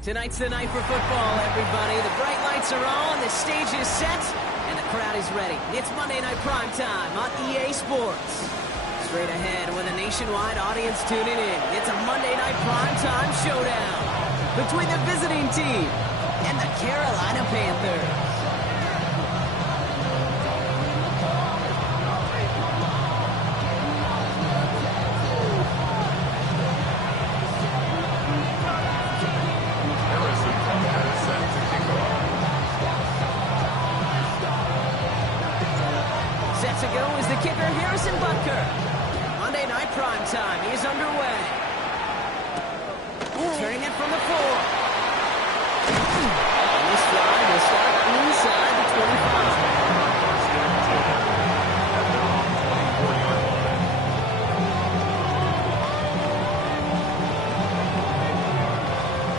Tonight's the night for football, everybody. The bright lights are on, the stage is set, and the crowd is ready. It's Monday Night Primetime on EA Sports. Straight ahead with a nationwide audience tuning in, it's a Monday Night Primetime showdown between the visiting team and the Carolina Panthers. Monday Night Primetime is underway. Turning it from the floor. And this drive will start inside the 25.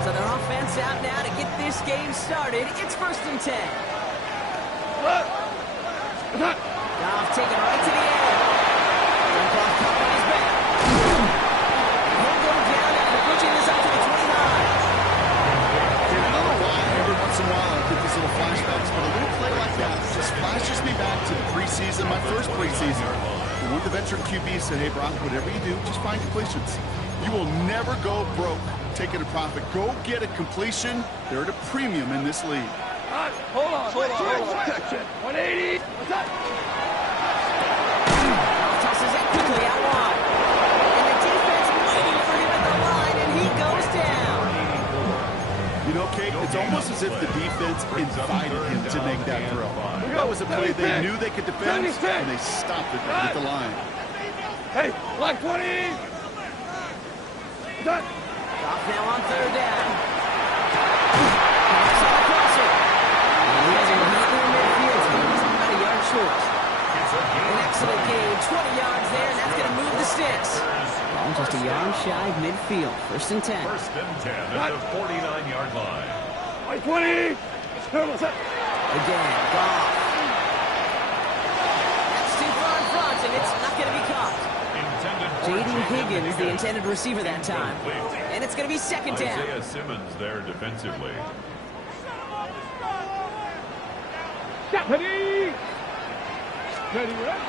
So their offense out now to get this game started. It's 1st and 10. Goff taking it right to the air. Flashbacks, but a little play like that just flashes me back to the preseason, my first preseason. When one of the veteran QBs said, hey, Brock, whatever you do, just find completions. You will never go broke taking a profit. Go get a completion. They're at a premium in this league. Hold on. 180. What's that? Tosses it quickly out wide. And the defense waiting for him at the line, and he goes down. You know, Kate, it's almost as if the defense invited him to make that throw. That was a play they knew they could defend, and they stopped it at the line. Hey, black 20! Done. Off now on 3rd down. Knocks on the crosser. And he has a hit near midfield, so he's about a yard short. An excellent game, 20 yards there, and that's going to move the sticks. Ball just a yard shy of midfield. 1st and 10. 1st and 10 at the 49-yard line. White 20! Again, Goff. That's too far in front, and it's not going to be caught. J.D. Higgins, the intended receiver that time. And it's going to be 2nd down. Isaiah Simmons there defensively. Ready, right?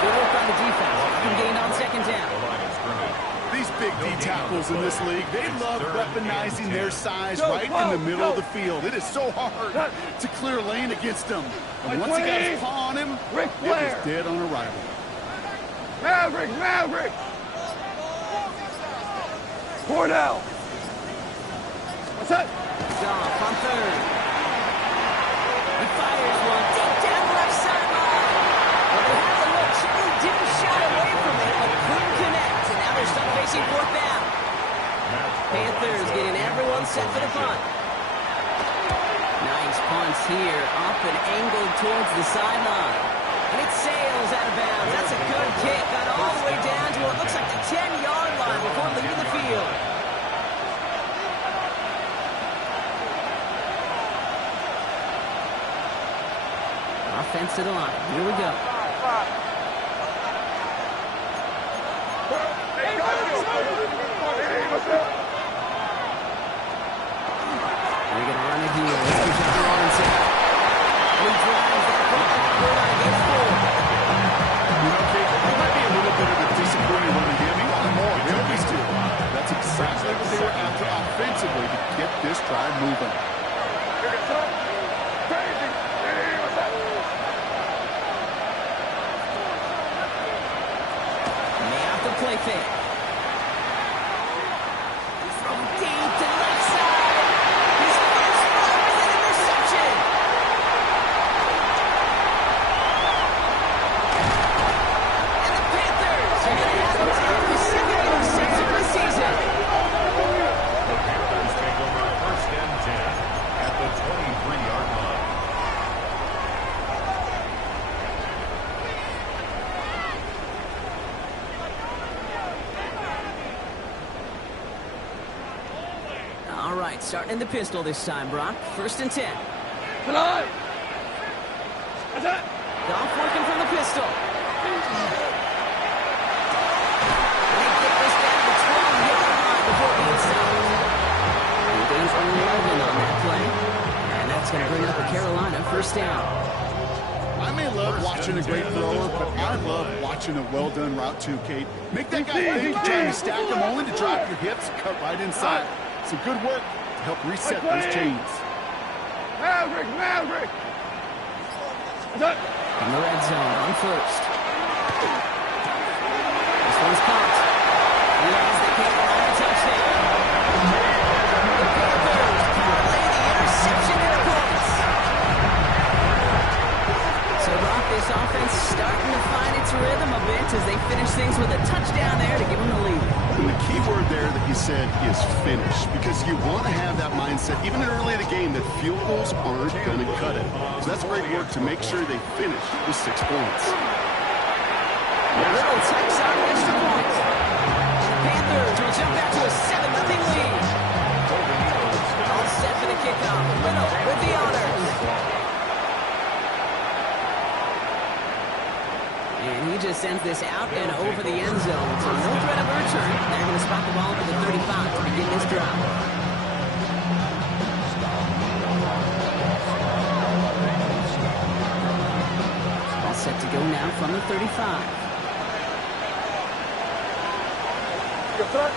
Good work on the defense. Gained on 2nd down. These big D tackles in this league, they love weaponizing their size right in the middle of the field. It is so hard to clear lane against them. And once he got his paw on him, it was dead on arrival. Maverick! 4 down. What's that? Goff on 3rd. He fires one deep down left sideline. Well, they had the look. Shirley didn't shy away from it, but couldn't connect. And now they're stuck facing 4th down. Panthers getting everyone set for the punt. Nice punts here, up and angled towards the sideline. And it sails out of bounds. That's a good kick. Got all the way down to what looks like the 10-yard line before leaving the field. Offense to the line. Here we go. We're going to run it here. Let's get Gr1d1ron. He drives that ball. Gets 4. You know, Kate, it might be a little bit of a disappointing run again. He wanted more. He always do. That's exactly what they were after offensively to get this drive moving. Play fake. From deep to the left side. His first throw is an interception. And the Panthers are going to have the 2nd interception of the season. The Panthers take over 1st and 10 at the 23-yard line. right, starting in the pistol this time, Brock. 1st and 10. Tonight. What's that? Goff working from the pistol. They get this down to 12-yard line before being stopped. He gains 11 on that play. And that's going to bring up a Carolina 1st down. I may love watching a great thrower, but I love watching a well-done route too, Kate. Make that guy think you're trying to stack them only to drop your hips, cut right inside. Some good work to help reset those chains. Maverick! What's that? In the red zone on 1st. This one's caught. He has the Carolina touchdown. The Panthers parlay the interception into points. So Brock, this offense starting to find its rhythm a bit as they finish things with a touchdown there to give them the lead. And the key word there that you said is finish, because you want to have that mindset, even early in the game, that field goals aren't going to cut it. So that's great work to make sure they finish with 6 points. Little takes out an extra point. The Panthers will jump out to a 7-0 lead. All set for the kickoff. Little with the honors. And he just sends this out and over the end zone. So no threat of a return. They're going to spot the ball at the 35 to begin this drive. All set to go now from the 35. Drive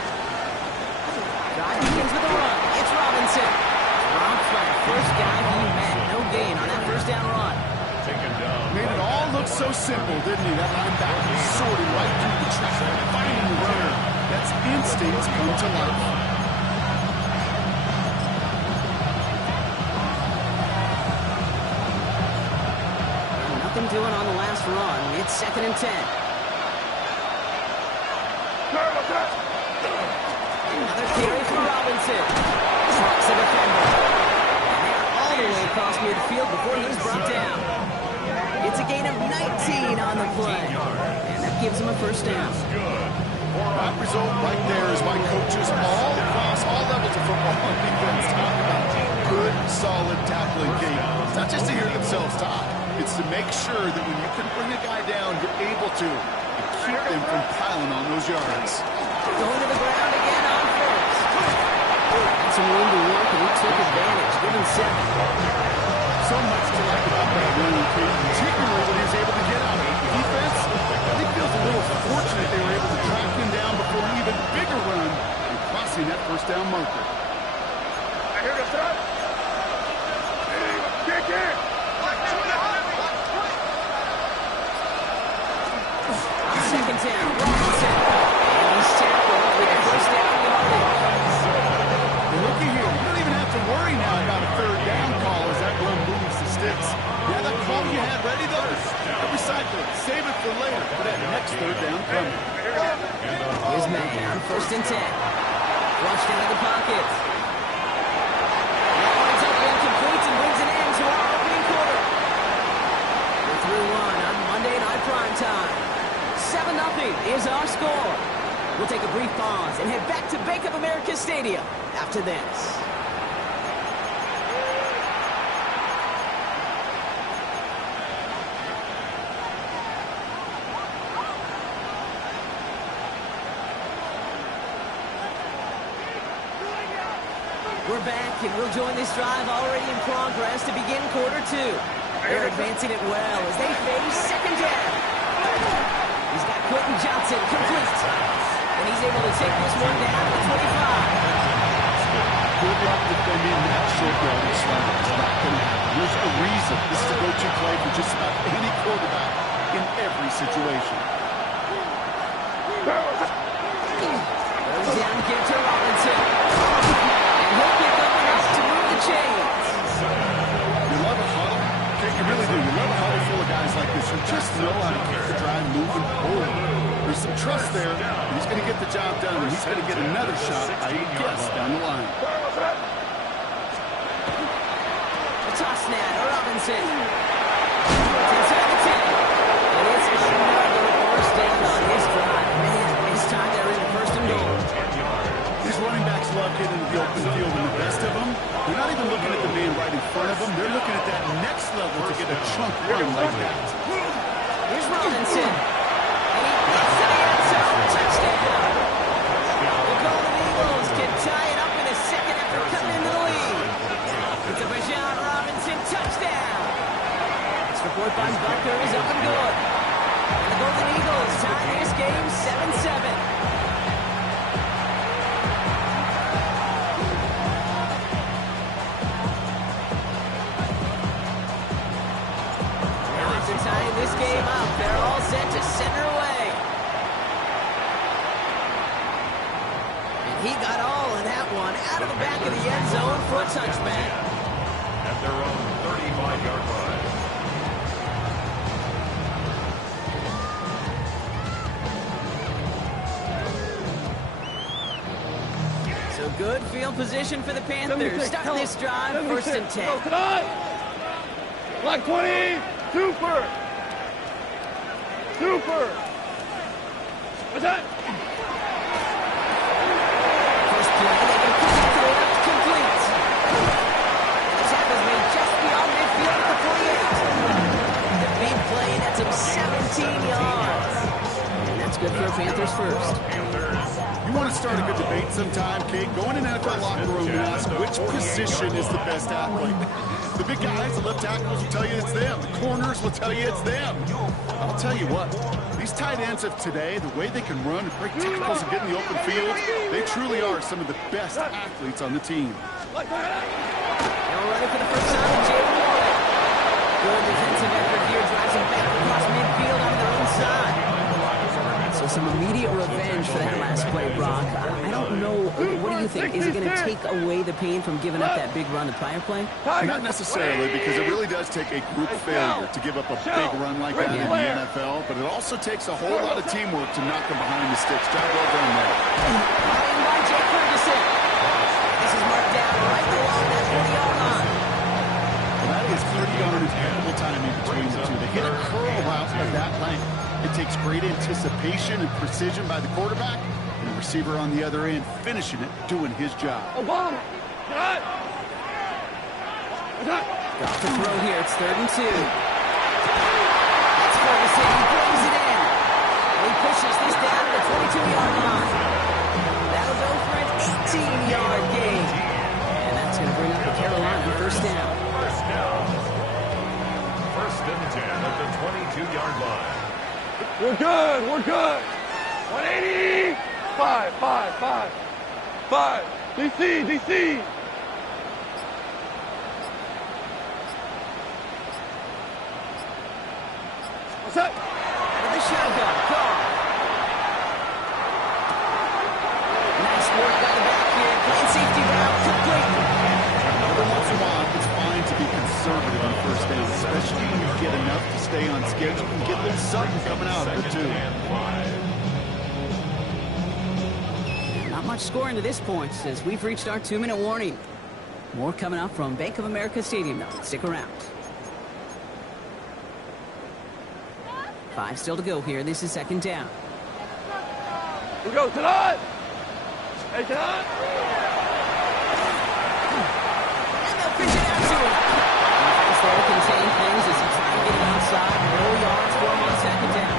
begins with a run. It's Robinson. Robbed by the first guy he met. No gain on that 1st down run. Made it all look so simple, didn't he? That linebacker sorted right through the traffic, finding the runner. That's instincts come to life. Nothing doing on the last run. It's 2nd and 10. Another carry for Robinson. Drops a defender. And they're all the way across midfield before he's brought down. It's a gain of 19 on the play. And that gives him a 1st down. That result right there is why coaches all across all levels of football and defense talk about good, solid tackling game. It's not just to hear themselves talk. It's to make sure that when you can bring a guy down, you're able to and keep them from piling on those yards. Going to the ground again on 1st. Had some room to work, and he took advantage, giving 7. So much to like about that run, particularly when he was able to get out. Defense, I think feels a little fortunate they were able to track him down before an even bigger run and crossing that 1st down marker. Here to stop. Kick it. 2nd down. Robinson. And he's tackled with a 1st down yardage. Looky here, you don't even have to worry now about a 3rd down call as that run moves the sticks. Yeah, that call you had ready though, recycle it, save it for later for that next 3rd down coming. Here's man on 1st and 10. Flushed out of the pocket. That one's up incomplete and brings an end to our opening quarter. We're through one on Monday Night Primetime. 7-0 is our score. We'll take a brief pause and head back to Bank of America Stadium after this. We're back, and we'll join this drive already in progress to begin quarter 2. They're advancing it well as they face 2nd down. He's got Quentin Johnson complete. And he's able to take this one down to the 25. Good luck defending that short yardage slant. It's not going to happen. There's a reason this is a go-to play for just about any quarterback in every situation. Goes down again to Robinson. And he'll pick up enough to move the chains. You love a huddle. Okay, you really do. You love a huddle full of guys like this who just know how to keep the drive moving forward. There's some trust there. He's going to get the job done, and he's going to get another shot, I guess, down the line. A toss now to Robinson. Inside the 10. And it's another 1st down on his drive. Man, this time they're in 1st and goal. These running backs love getting into the open field, and the best of them I like that. Here's Robinson. And he gets to the end zone. Touchdown. The Golden Eagles can tie it up in a second after cutting into the lead. It's a Bijan Robinson touchdown. Next report by Bucker is up and good. And the Golden Eagles tie this game 7-7. Tying this game up. They're all set to center away. And he got all of that one out of the back of the end zone for a touchback. At their own 35-yard line. So good field position for the Panthers. Start this drive, 1st and 10. Black 20. Super! Super! What's that? First play, they can push it to the left, complete. And the tackle's made just beyond midfield at the 48. The big play, that's him 17 yards. And that's good for a Panthers first. You want to start a good debate sometime, Kate? Go in an NFL locker room and ask which position is the best athlete. The big guys, the left tackles will tell you it's them. The corners will tell you it's them. I'll tell you what, these tight ends of today, the way they can run and break tackles and get in the open field, they truly are some of the best athletes on the team. Now ready for the first time with Gr1d1ron. Good defensive effort here, drives him back across midfield on their own side. So some immediate revenge for that last play, Brock. I don't know. What do you think? Is it going to take away the pain from giving up that big run the prior play? Not necessarily, because it really does take a group failure to give up a big run like that in the NFL, but it also takes a whole lot of teamwork to knock them behind the sticks. Job well done there. Playing by Jake Ferguson. This is marked down right along that 40-yard line. Well, that is pretty darn impeccable timing between the two. They hit a curl route of that length. It takes great anticipation and precision by the quarterback, and the receiver on the other end finishing it, doing his job. Obama! Got! Got to throw here. It's 3rd and 2. That's Ferguson. He brings it in. And he pushes this down to the 22-yard line. That'll go for an 18-yard gain. And that's going to bring up the Carolina 1st down. 1st and 10 at the 22-yard line. We're good, we're good. 180. 5. DC. What's that? With the shotgun, call. Nice work by the back here. Playing safety route, complete. Every once in a while, it's fine to be conservative on 1st down, especially when you get enough to stay on schedule and get a little something coming out of it, too. Not much scoring to this point as we've reached our 2-minute warning. More coming up from Bank of America Stadium now. Stick around. 5 still to go here. This is 2nd down. We go, Tanat! Hey, Tanat! And they'll pitch it out to him. Defense there to contain things as he tries to get it outside. No yards for him on 2nd down.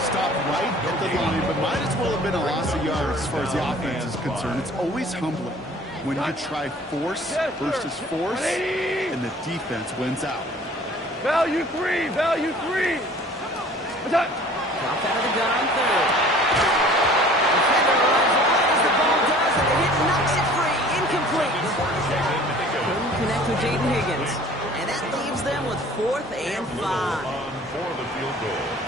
Stop right at the line, but might as well have been a loss of yards as far as the offense is concerned. It's always humbling when you try force versus force, and the defense wins out. Value 3. What's that? Dropped out of the gun on 3rd. Defender runs wide as the ball does, and the hit knocks it free. Incomplete. Couldn't connect with Jaden Higgins. And that leaves them with 4th and 5. For the field goal.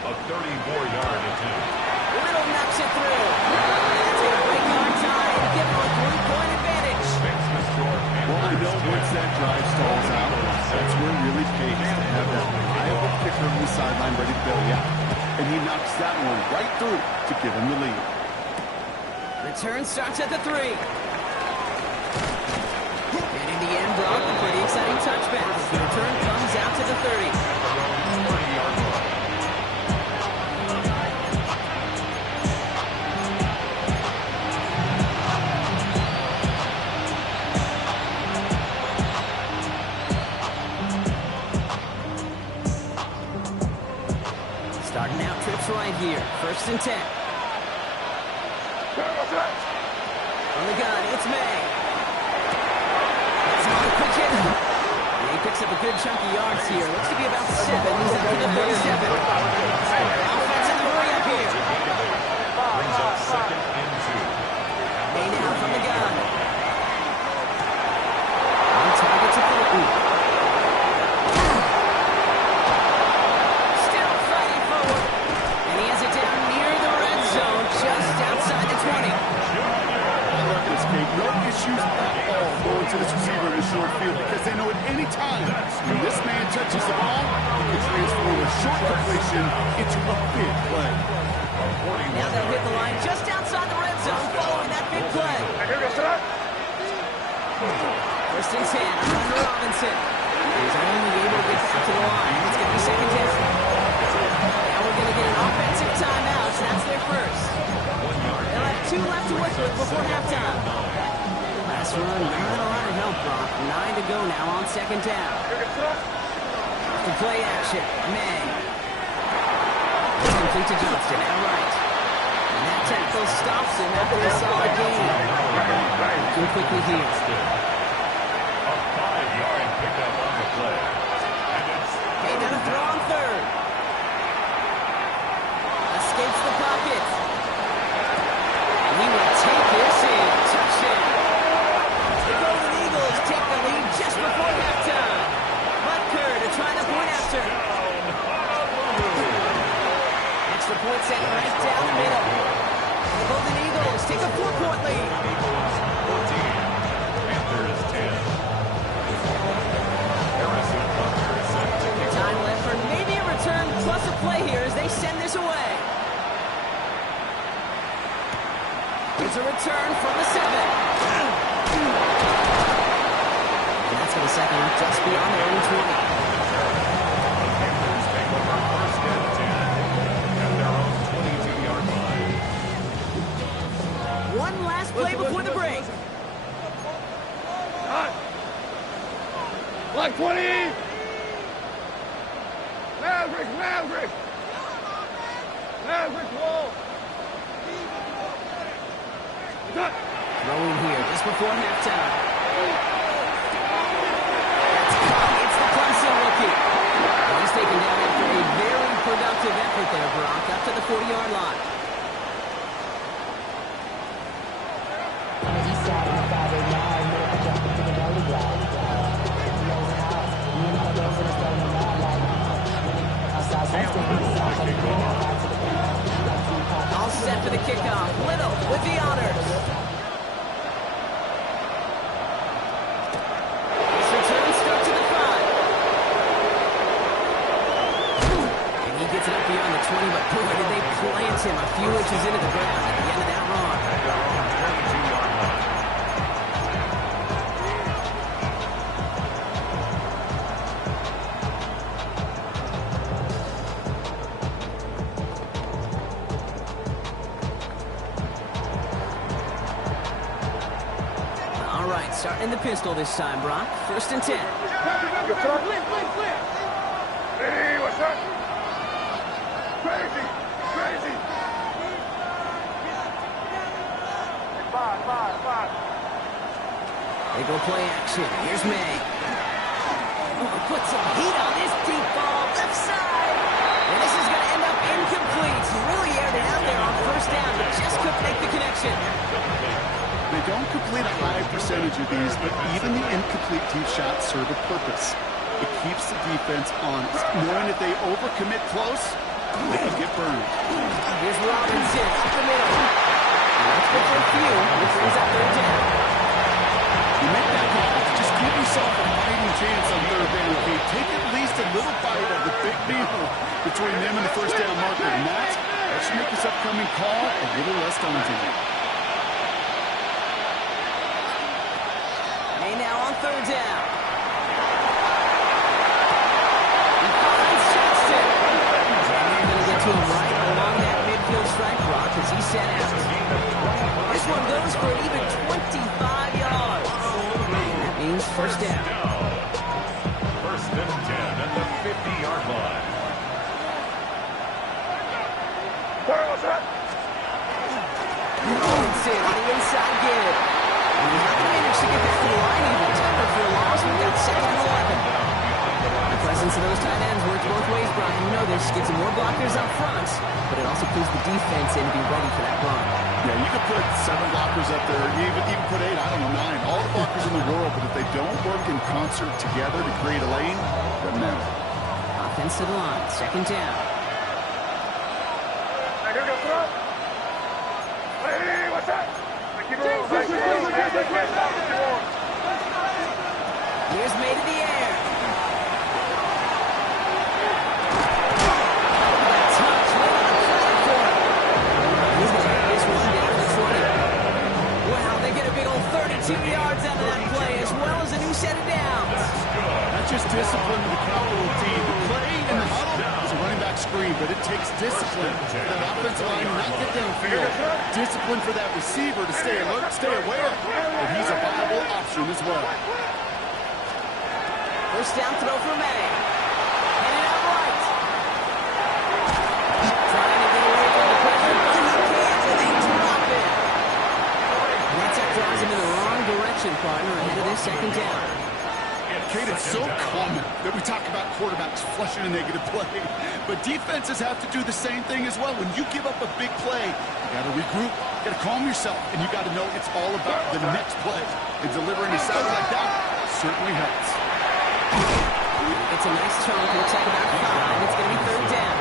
A 34-yard attempt. Little knocks it through. That's going to break our tie and give them a 3-point advantage. Well, I know once that drive stalls out, that's where it really pays to have that reliable kicker on the sideline ready to bail you out. And he knocks that one right through to give him the lead. Return starts at the 3. And in the end, Brock, a pretty exciting touchback. The return comes out to the 30. out trips right here. 1st and 10. On the gun, it's May. That's on the quick hit. May picks up a good chunk of yards here. Looks to be about 7. He's up to the 37. Offense in the hurry up here. Brings up 2nd and 2. May now from the gun. On target to Fulton. Still fighting forward. And he has it down near the red zone, just outside the 20. No issues at all going to this receiver in the short field because they know at any time when this man touches the ball, he can transform a short completion into a big play. Now they'll hit the line just outside the red zone following that big play. 1st and 10, under Robinson. He's only able to get back to the line. It's going to be 2nd down. Now we're going to get an offensive timeout, so that's their first. They'll have 2 left to work with before halftime. Last run, not a lot of help, Brock. 9 to go now on 2nd down. After play action, May. Complete to Johnston, out right. And that tackle stops him after a solid gain. Looking quickly here. A 5-yard pickup on the play. And it's May now to throw on 3rd. Escapes the pocket. He will take this in. Touchdown. The Golden Eagles take the lead just before halftime. Butker to try the point after. Extra point set right down the middle. The Golden Eagles take a 4-point lead. 14. Panthers 10. Harrison Butker is set to kick. Time left for maybe a return plus a play here as they send this away. Here's a return from the 7. And that's going to set them just beyond their own 20. The Panthers take over 1st and 10 at their own 22-yard line. One last play before the break. Black 20! Maverick! Maverick! Maverick wall! Throwing here just before halftime. That's caught. It's the Clemson rookie. Well, he's taken down after a very productive effort there, Brock, up to the 40-yard line. All set for the kickoff. Little with the honors. This return starts at the 5. And he gets it up beyond the 20, but boy, did they plant him a few inches into the ground at the end of that run. At their own 22-yard line. All right, starting in the pistol this time, Brock. 1st and 10. Hey, what's up? Crazy! Crazy! Five. They go play action. Here's May. Oh, put some heat on this deep ball. Left side. And this is going to end up incomplete. Really aired it out there on 1st down, but just couldn't make the connection. They don't complete a high percentage of these, but even the incomplete deep shots serve a purpose. It keeps the defense honest, knowing if they overcommit close, they can get burned. Here's Robinson up the middle. Let's go for a few, which brings up 3rd down. You make that call, just give yourself a fighting chance on 3rd down. Okay, take at least a little bite of the big deal between them and the 1st down marker. And that should make this upcoming call a little less daunting. May now on 3rd down. He finds Johnston. And they're going to get to him right along that midfield strike block as he set out. This one goes for an even 25 yards. That means 1st down. 1st and 10 at the 50-yard line. Sorry, what's that? Robinson on the inside give. And he's not going to manage to get back to the line. He will tackle for a loss. We've got 2nd and 11. The presence of those tight ends works both ways, Brian. You know this. Gets some more blockers up front, but it also pulls the defense in to be ready for that run. Yeah, you could put 7 blockers up there, even put 8, I don't know, 9. All the blockers in the world, but if they don't work in concert together to create a lane, doesn't matter. Offensive line, 2nd down. Hey, here we go, throw. Hey, what's that? Keep it rolling. Keep it rolling. Here's May to the air. Touch, right on the flag for him. He's going to have this one down to 20. Wow, they get a big old 32 yards out of that play, as well as a new set of downs. That's just discipline with a capital D. The play in the huddle is a running back screen, but it takes discipline for that offensive line to not get downfield. Discipline for that receiver to stay alert, stay aware that he's a viable option as well. First down throw for May. Headed out right. Trying to get away from the pressure, but he can't, and they drop it. And that drives him in the wrong direction, partner, ahead of this 2nd down. Kate, it's so common that we talk about quarterbacks flushing a negative play, but defenses have to do the same thing as well. When you give up a big play, you got to regroup, you got to calm yourself, and you got to know it's all about the next play. And delivering a sound like that certainly helps. It's a nice chunk. Looks like about 5. It's going to be 3rd down.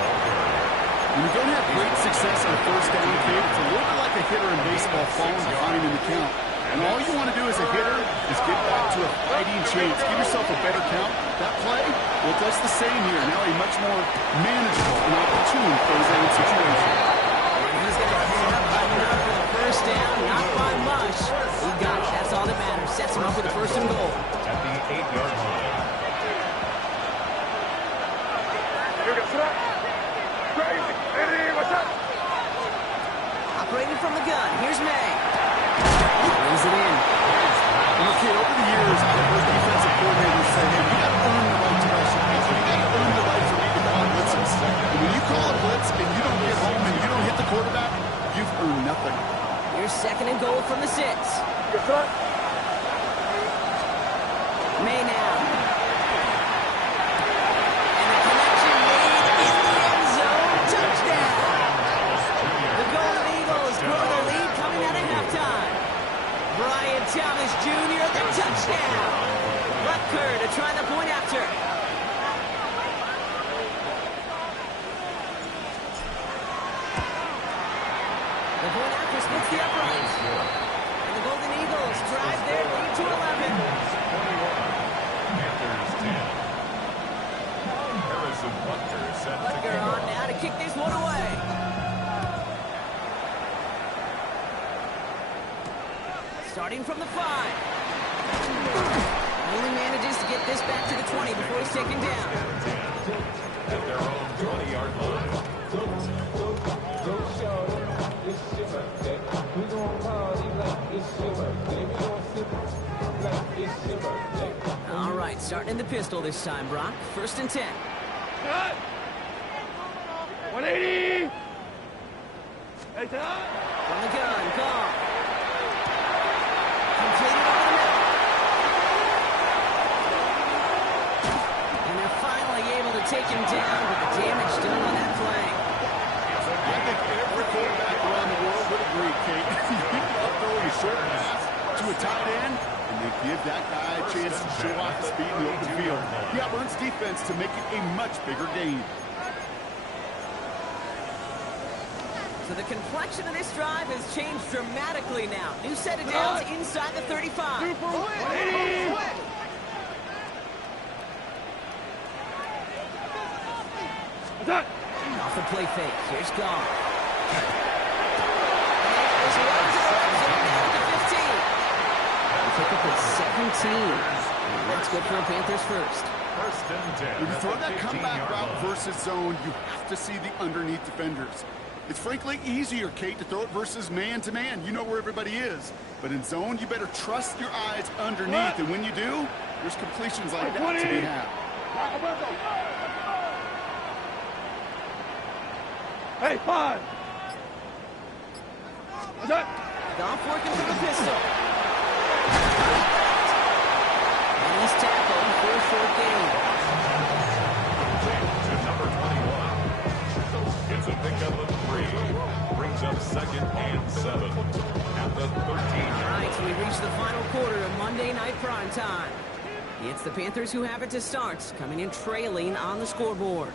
When you don't have great success on 1st down, Kate, it's a little bit like a hitter in baseball falling behind in the count. And all you want to do as a hitter is get back to a fighting chance. Give yourself a better count. That play, well, it does the same here. Now a much more manageable and opportune third down situation. He's going to hand up enough for the 1st down. Not by much. He got it. That's all that matters. Sets him up with the 1st and goal. At the 8-yard line. Here we go, throw. Crazy. Hey, what's that? Operating from the gun. Here's May. Brings it in. Okay, over the years, I've heard defensive coordinators say, hey, you got to earn the right to rush the passer. You got to earn the right for me to call blitzes. And when you call a blitz and you don't get home and you don't hit the quarterback, you've earned nothing. Here's 2nd and goal from the 6. Good throw. May now. And the connection made in the end zone. Touchdown. The Golden Eagles grow the lead coming out of halftime. Brian Thomas Jr. the touchdown. Rutger to try the point after. The point after splits the uprights. And the Golden Eagles drive their lead to 11. Panthers 10. Harrison Butker set to Rutger kick on off. now to kick this one away. Starting from the 5. Only manages to get this back to the 20 before he's taken down. At their own 20-yard line. All right, starting in the pistol this time, Brock. 1st and 10. Cut. 180. Hey, Todd. From the gun, call. Completed over the middle. And they're finally able to take him down with the damage done on that play. I think every quarterback around the world would agree, Kate. You love throwing a short pass to a tight end, and they give that guy a chance to show off his speed in the open field. Yeah, Burns' defense to make it a much bigger gain. So the complexion of this drive has changed dramatically now. New set of downs inside the 35. Super 180. What's that? Off the play fake. Here's Gr1d1ron. Pick up at 17. And that's good for the Panthers first. 1st and 10. When you throw at the that comeback 15-yard route line. versus zone, you have to see the underneath defenders. It's frankly easier, Kate, to throw it versus man-to-man. You know where everybody is. But in zone, you better trust your eyes underneath. And when you do, there's completions like that to be had. Hey, 5. Goff working for the pistol. And he's tackled for a short gain. To number 21. It's a pickup of 3. Brings up 2nd and 7. At the 13. All right, so we reach the final quarter of Monday Night Prime Time. It's the Panthers who have it to start, coming in trailing on the scoreboard.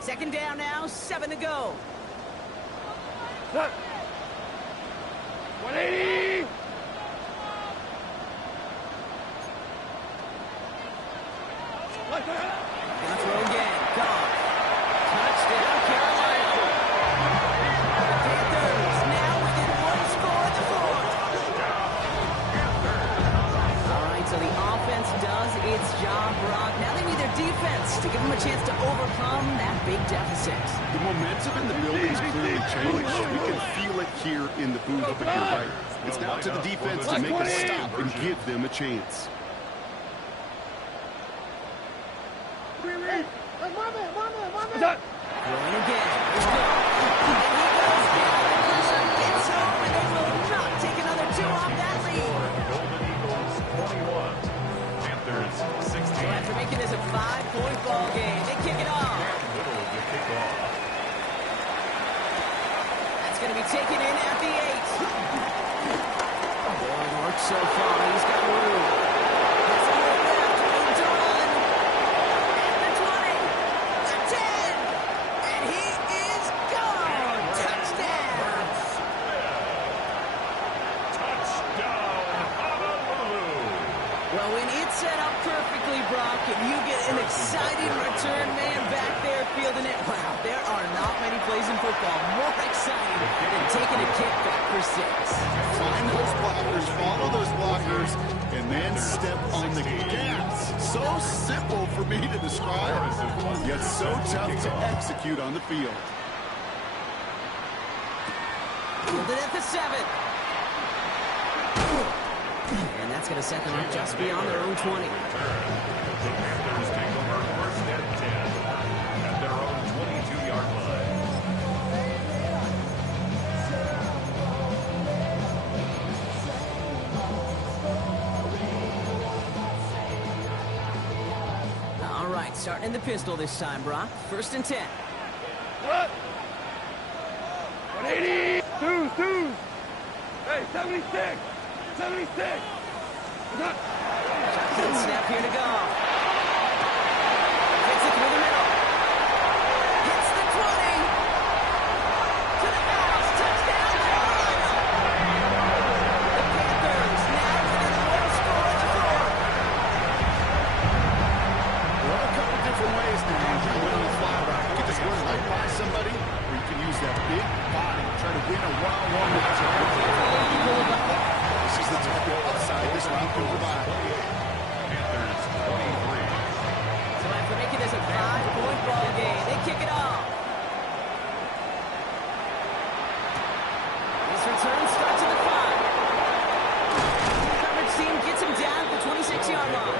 Second down now, 7 to go. 180! Gonna throw again. Goff. Touchdown, Carolina. The Panthers now within 1 score at the 4th. All right, so the offense does its job, Brock. Now they need their defense to give them a chance to overcome that big deficit. The momentum in the building's clearly changed. We can feel it here in the booth, but you're right. It's now to the defense to make a stop and give them a chance. Throwing again. Here's Goff. And he goes down. The pressure gets home, and they will not take another 2 off that lead. Golden Eagles 21. Panthers 16. So after making this a 5-point ball game, they kick it off. Middle of the kickoff. That's going to be taken in at the 8. Good work so far. He's got room. Has a little left. Gr1d1ron. At the 20. The 10. And he is gone. Touchdown. Touchdown, Honolulu. Well, when it's set up perfectly, Brock, and you get an exciting return man back there fielding it, wow, there are not many plays in football more exciting than taking a kick back for 6. Find those blockers, follow those blockers, and then step on the gas. So simple for me to describe, yet so tough to execute on the field. Fielded at the 7. And that's going to set them up just beyond their own 20. The Panthers take over 1st and 10 at their own 22-yard line. All right, starting in the pistol this time, Brock. 1st and 10. What? 180! Twos! Hey, 76! 76! Shotgun snap here to go. Hits it through the middle. Hits the 20. To the house. Touchdown, Carolina. The Panthers now within 1 score at the 4th. Well, a couple different ways now. You can win on the fly route. You can just run right by somebody, or you can use that big body to try to win a one-on-one matchup. This is the type of upside this route can provide. Panthers 23. So after making this a 5-point ball game, they kick it off. This return starts at the 5. Coverage team gets him down at the 26-yard line.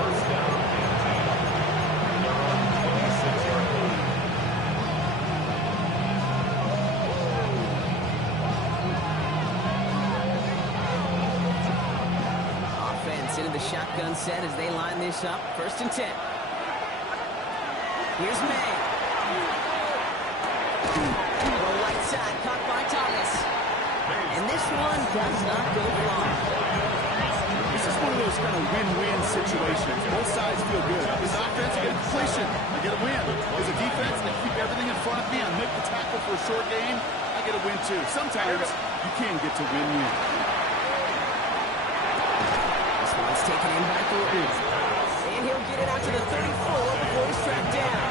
1st down and 10. Their own 26-yard line. Offense into the shotgun set as they line this up. 1st and 10. Here's May. The right side caught by Thomas. And this one does not go far. This is one of those kind of win-win situations. Both sides feel good. As offense, I get a completion. I get a win. As a defense, I keep everything in front of me. I make the tackle for a short game. I get a win, too. Sometimes you can get to win-win. This one's taken in by Gr1d1ron. And he'll get it out to the 34 before he's tracked down.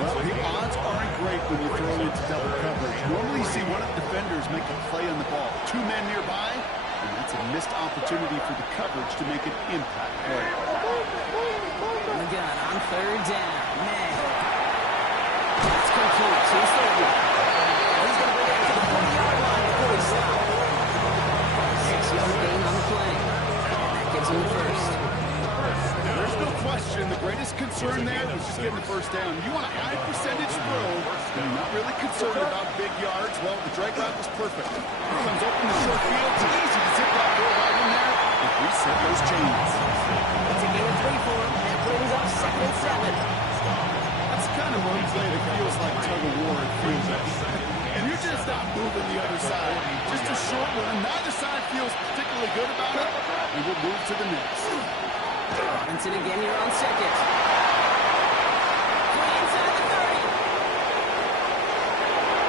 Well, the odds aren't great when you throw into double coverage. Normally you see one of the defenders make a play on the ball. 2 men nearby, and that's a missed opportunity for the coverage to make an impact play. On the gun on 3rd down. May. That's complete. He's the one. He's going to bring it out to the 40-yard line before he stops. concern there was just getting the first down. You want a high percentage throw, and you're not really concerned about big yards. Well, the drag route was perfect. Here comes open the short field. It's easy to zip that ball right in there and reset those chains. It's a gain of 3 for him. That brings up 2nd and 7. That's the kind of run play that feels like tug of war. It feels like. And you're just not moving the other side. Just a short run. Neither side feels particularly good about it. And we'll move to the next. Robinson again here on 2nd. Free inside the 30.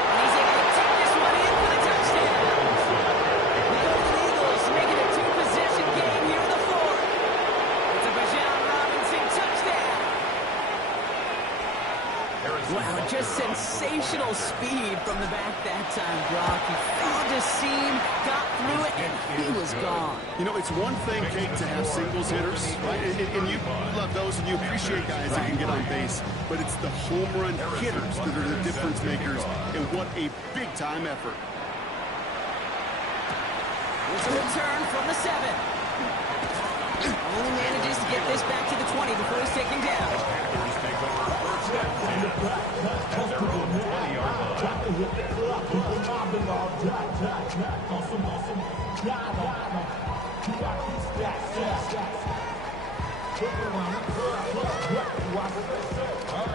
And he's able to take this one in for the touchdown. The Golden Eagles make it a 2-possession game here in the 4th. It's a Gr1d1ron Robinson touchdown. Wow, just sensational speed from the back that time, Brock. He found a seam, got through it, and he was gone. You know, it's one thing, Kate, to have singles hitters, right? And you love those, and you appreciate guys that can get on base. But it's the home run hitters that are the difference makers, and what a big-time effort. Here's a return from the 7. Only manages to get this back to the 20 before he's taken down. Panthers take over 1st and 10 at their own 20-yard line.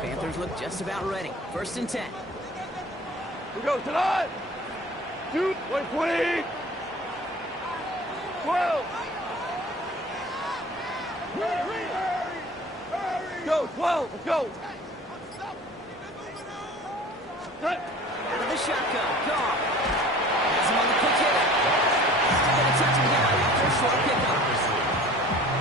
Panthers look just about ready. 1st and 10. We go tonight. Shoot. 20. 12. Go, 12, let's go. Out of the shotgun, Goff. Has him on the quick hitter. Still going to touch him down after a short pickup.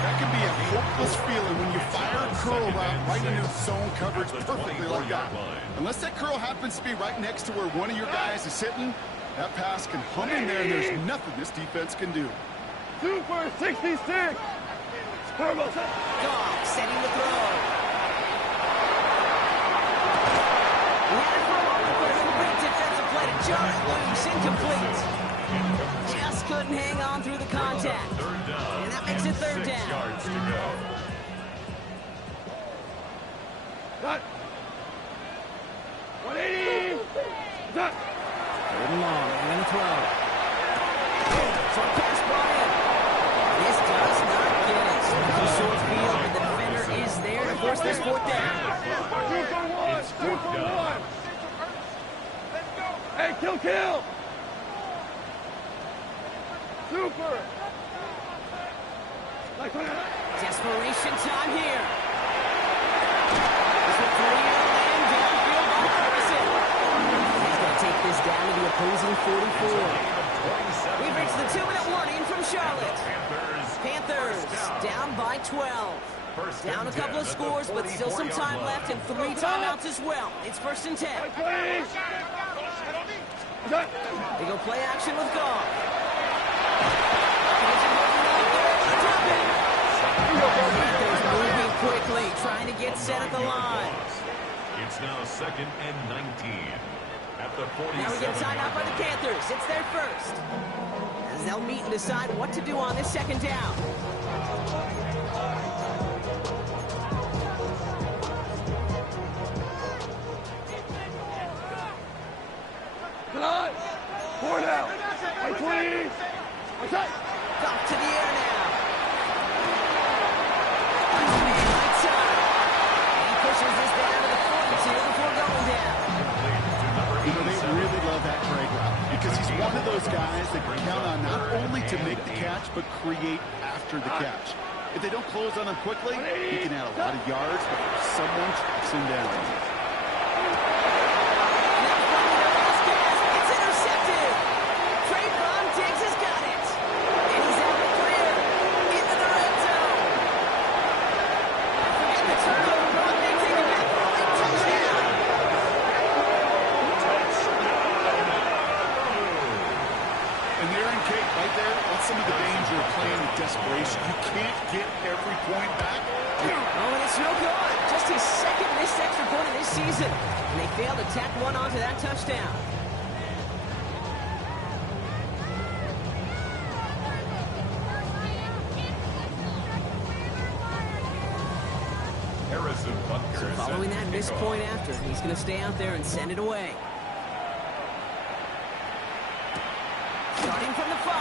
That can be a hopeless feeling when you fire a curl route right into zone coverage perfectly like that. Unless that curl happens to be right next to where one of your guys is sitting, that pass can hum in there, and there's nothing this defense can do. Super 66. Goff setting the throw. He had it for a moment, but a great defensive play to Jarrett Williams, incomplete. Just couldn't hang on through the contact. And that makes it 3rd down. Cut. 180. Cut. 3rd and long, and going to throw. Short pass brought in. This does not get it. It's a short field, but the defender is there to force this 4th down. 2 for 1. Hey, kill. Super. Desperation time here. This one for Leo and downfield by Harrison. He's going to take this down to the opposing 44. We've reached the 2-minute warning from Charlotte. Panthers down by 12. Down a couple of scores, but still some time left and 3 timeouts as well. It's 1st and 10. They go play action with Goff. Panthers moving quickly, trying to get set at the line. It's now 2nd and 19 at the 47. Now we get tied out by the Panthers. It's their first. As they'll meet and decide what to do on this 2nd down. Tonight. 4 down. 20. Off to the air now. Man, lights up. And he pushes this down to the 42 before going down. You know, they really love that drag route because he's one of those guys that can count on not only to make the catch, but create after the catch. If they don't close on him quickly, he can add a lot of yards before someone tracks him down. It's intercepted. Gr1d1ron Diggs has got it. And he's out of clear into the red zone. Forget the turnover. Brock may take it back for a late touchdown. And there in Kate, right there, that's some of the danger of playing with desperation. You can't get every point back. Oh, and it's no good. Just his 2nd missed extra point of this season. And they failed to tack one onto that touchdown. Harrison So following that missed point after, he's going to stay out there and send it away. Starting from the 5.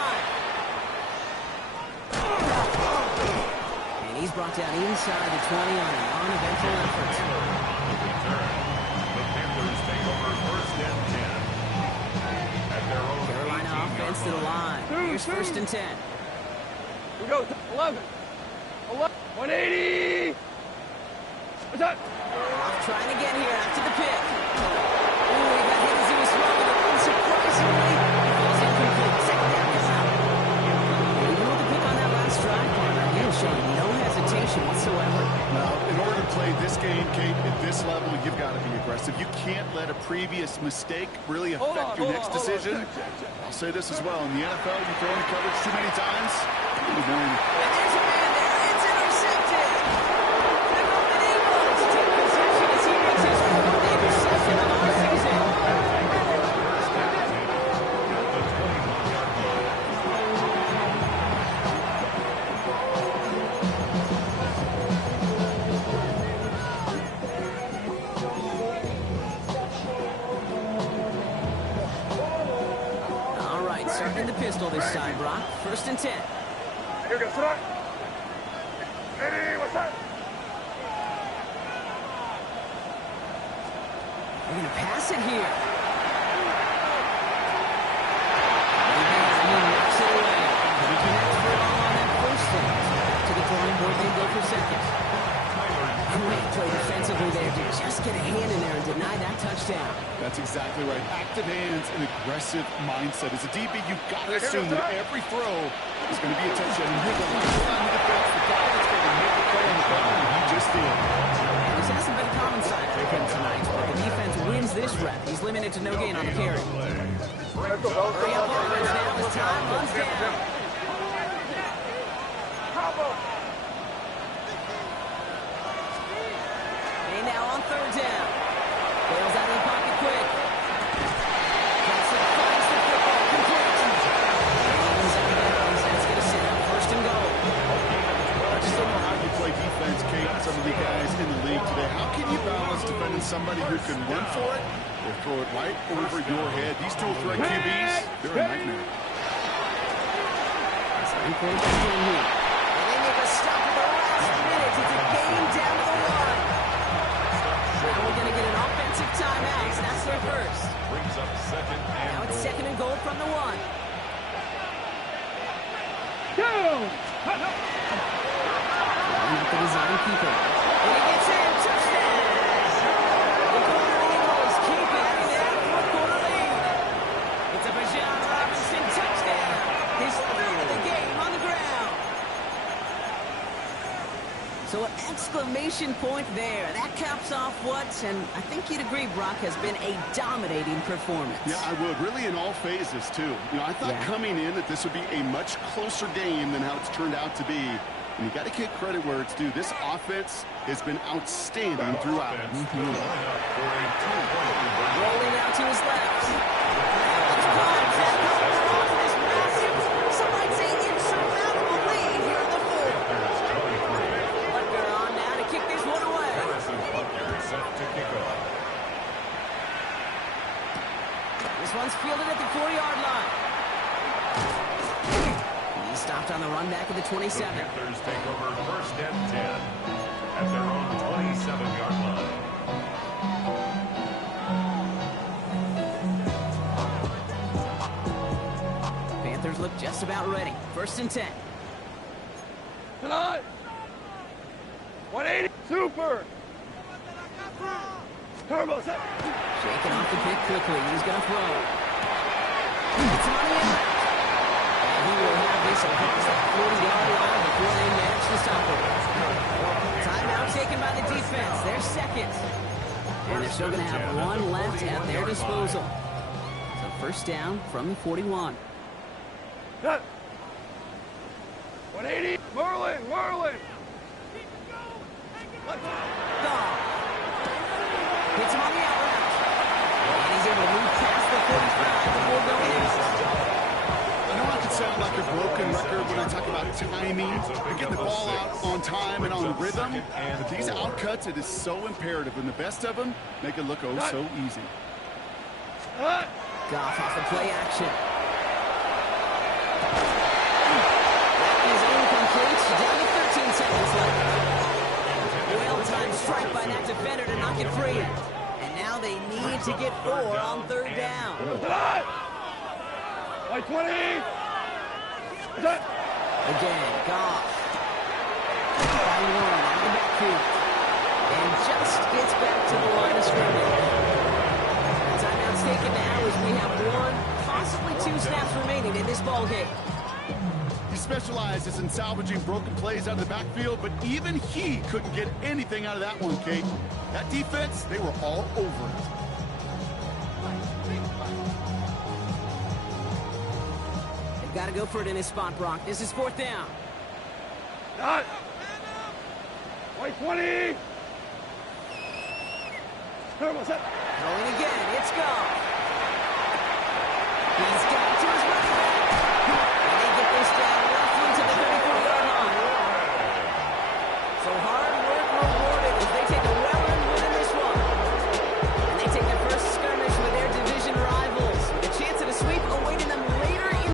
And he's brought down inside the 20 on an uneventful effort. The Panthers take over first and 10. At their own Carolina offense to the line. Here's first and 10. We go 11. 180. What's that? Off trying again here after the pick. Ooh, he got hit as he was throwing it. Unsurprisingly, he falls incomplete. Second down is out. Even with the pick on that last drive, partner, he was showing no hesitation whatsoever. Now, in order to play this game, Kate, at this level, you've got to be aggressive. You can't let a previous mistake really affect your next decision. I'll say this as well. In the NFL, you throw into coverage too many times, you're going. And there's a man there. It's intercepted. The Golden Eagles take possession as he makes his fourth interception of our season. All right, starting the pistol this time, Brock. First and 10. Here goes tonight. Hey, what's that? They're going to pass it here. He knocks it away. He connects for all on that first thing. To the drawing board, they go for second. Great play defensively there to just get a hand in there and deny that touchdown. That's exactly right. Active hands and aggressive mindset. As a DB, you've got to assume that every throw is going to be a touchdown. And you're the last line of defense. The guy that's going to make the play on the ball, and he just did. This hasn't been a common sight for him tonight, but the defense wins this rep. He's limited to no gain on the carry. Hurry up, offense now as time runs down. And now on third down. Bails out of the pocket quick. Johnson finds the football complete. Evans out of bounds. That's going to set up first and goal. I just don't know how you play defense, Kate, and some of the guys in the league today. How can you balance defending somebody who can run for it or throw it right over your head? These dual threat QBs, they're a nightmare. It's 3 points to win here. And they make a stop at the last minute. It's a game down to the line. Now we're going to get an offensive timeout. So that's their first. brings up second and Now it's goal. second and goal from the 1. With the design keeper. And he gets in. Touchdown! The Golden Eagles keep it in that fourth-quarter lead. It's a Bijan Robinson touchdown. His third of the game on the ground. So an exclamation point there. That caps off what, and I think you'd agree, Brock, has been a dominating performance. Yeah, I would. Really in all phases, too. You know, I thought coming in that this would be a much closer game than how it's turned out to be. And you got to give credit where it's due. This offense has been outstanding throughout. Rolling out to his left. Let's run. Zach Wilson off this massive, some might say insurmountable lead here in the fourth. Butker on now to kick this one away. Set to kick off. This one's fielded at the 40-yard line. He stopped on the run back at the 27. The Panthers take over first and 10 at their own 27-yard line. Panthers look just about ready. First and 10. Tonight. 180. Super. Turbo set. Shaking off the pick quickly. He's going to throw. It's on the end. And he will have this across that 40-yard line before they manage to stop it. Timeout taken by the defense. They're second. And they're still going to have one left at their disposal. So first down from the 41. Cut. 180. Merlin. Gone. Hits him on the out route. And he's able to move past the 45 before going in. I know I could sound like a broken record when I want to talk about timing, and getting the ball out on time and on rhythm. But these outcuts, it is so imperative, and the best of them make it look oh so easy. Goff off the play action. That is incomplete. Down to 13 seconds left. Well-timed strike by that defender to knock it free. And now they need to get 4 on third down. Like 20. Again, Goff. By 1 out of the backfield. And just gets back to the line of scrimmage. The timeout's taken now as we have 1, possibly 2 snaps remaining in this ballgame. He specializes in salvaging broken plays out of the backfield, but even he couldn't get anything out of that one, Kate. That defense, they were all over it. They've got to go for it in his spot, Brock. This is 4th down. Not. Like 20. Throwing again. It's Goff. He's got